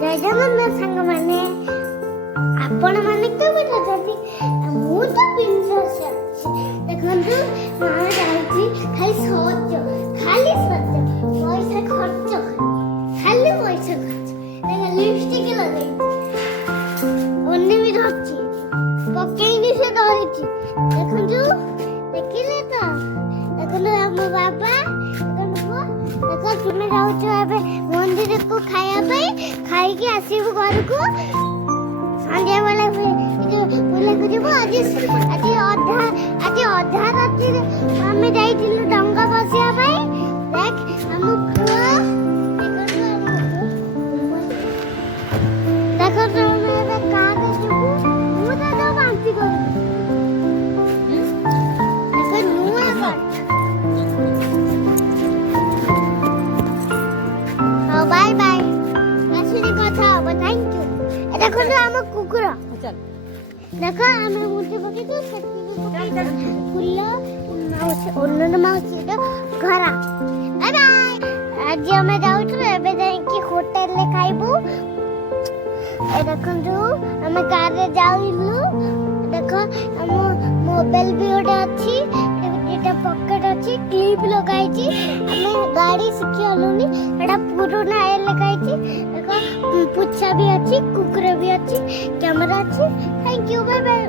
ଜୟ ଜଗନ୍ନାଥ ସାଙ୍ଗମାନେ, ଆପଣମାନେ କେମିତି ଅଛନ୍ତି? ମୁଁ ତ ବିନ୍ଦାସ ଅଛି। ଦେଖନ୍ତୁ ମା ଯାଉଛି ଖାଲି ସଜ ପଇସା ଖର୍ଚ୍ଚ, ଖାଲି ପଇସା ଖର୍ଚ୍ଚ। ଲିପଷ୍ଟିକ ଲଗେଇଛି, ଅନ୍ୟ ବି ଧରିଛି, ପକେଇନି ସେ ଧରିଛି। ଦେଖନ୍ତୁ, ଦେଖିଲେ ତ? ଦେଖନ୍ତୁ ଆମ ବାବା, ଦେଖ ତୁମେ ଯାଉଛୁ ଏବେ ମନ୍ଦିରକୁ ଖାଇବା ପାଇଁ, ଖାଇକି ଆସିବୁ ଘରକୁ। ସନ୍ଧ୍ୟା ବେଳେ ବୁଲିବାକୁ ଯିବୁ। ଆଜି ଅଧା ରାତିରେ ଆମେ ଯାଇଥିଲୁ ଡଙ୍ଗା ବସିବା ପାଇଁ। ଦେଖ ଆମ ପୁଅ, ଦେଖନ୍ତୁ ଆମେ ଏବେ କାରରେ ଯିବୁ। ମୁଁ ତ ବାନ୍ତି କରିବି। ଦେଖ ନୂଆ ବାଏ ବାଏ, ଆସିଲେ କଥା ହବ। Thank you. ଦେଖନ୍ତୁ ଆମ କୁକୁର, ଦେଖ ଆମେ ମୁଦି ପକେଇଛୁ, ଫୁଲ ଅନନ ମାଉସୀର ଘର। Bye bye. ଆଜି ଆମେ ଯାଉଛୁ, ଏବେ ଯାଇକି ହୋଟେଲରେ ଖାଇବୁ। ଦେଖନ୍ତୁ ଆମେ କାରରେ ଯାଉଛୁ। ଦେଖ ଆମ ମୋବାଇଲ ବି ଗୋଟେ ଅଛି, ଏଟା ପକେଟ ଅଛି, କ୍ଲିପ ଲଗାଇଛି। ଆମେ ଗାଡି ଶିଖିଗଲୁନି, ଏଟା ପୁରୁଣା ଲେଖା ହେଇଛି। ଦେଖ ପୁଛା ବି ଅଛି, କୁକୁର ବି ଅଛି, କ୍ୟାମେରା ଅଛି। Thank you, bye bye.